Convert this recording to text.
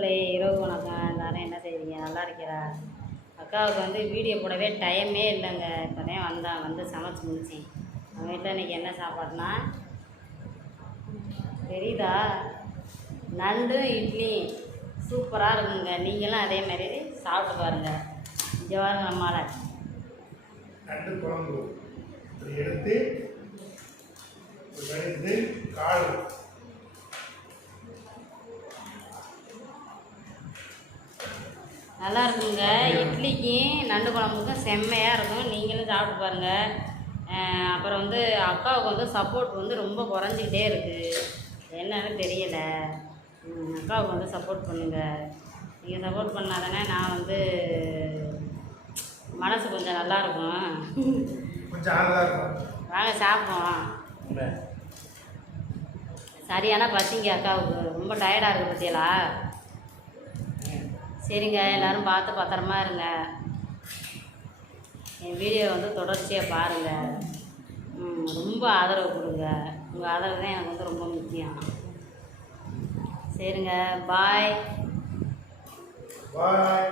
உறவுகளே இரவு வணக்கம். எல்லாரும் என்ன செய்கிறீங்க நல்லா இருக்கிறா அக்காவுக்கு வந்து வீடியோ போடவே டைமே இல்லைங்க. இப்போ தான் வந்தான் வந்து சமைச்சு முடிச்சேன் நம்ம வீட்டில் இன்றைக்கி என்ன சாப்பாடுனா தெரியுதா? நண்டு இட்லி. சூப்பராக இருக்குங்க. நீங்களும் அதே மாதிரி சாப்பிட்டு பாருங்கள் இங்கே பாருங்க நம்மளால் நண்டு குழம்பு. எடுத்து எடுத்து நல்லா இருக்குங்க. இட்லிக்கும் நண்டு குழம்புக்கும் செம்மையாக இருக்கும். நீங்களும் சாப்பிட்டு பாருங்கள் அப்புறம் வந்து அக்காவுக்கு வந்து சப்போர்ட் வந்து ரொம்ப குறைஞ்சிக்கிட்டே இருக்குது என்னன்னு தெரியல. அக்காவுக்கு வந்து சப்போர்ட் பண்ணுங்கள் நீங்கள் சப்போர்ட் பண்ணால் தானே நான் வந்து மனசு கொஞ்சம் நல்லா இருக்கும். கொஞ்சம் ஆறுதலாக இருக்கும். வாங்க சாப்பிடுவோம். சரியான பசிங்க அக்காவுக்கு. ரொம்ப டயர்டாக இருக்குது பற்றியலா சரிங்க எல்லோரும் பார்த்து பத்திரமா இருங்க. என் வீடியோ வந்து தொடர்ச்சியாக பாருங்கள் ரொம்ப ஆதரவு கொடுங்க. உங்கள் ஆதரவு தான் எனக்கு வந்து ரொம்ப முக்கியம். சரிங்க பாய். பாய்.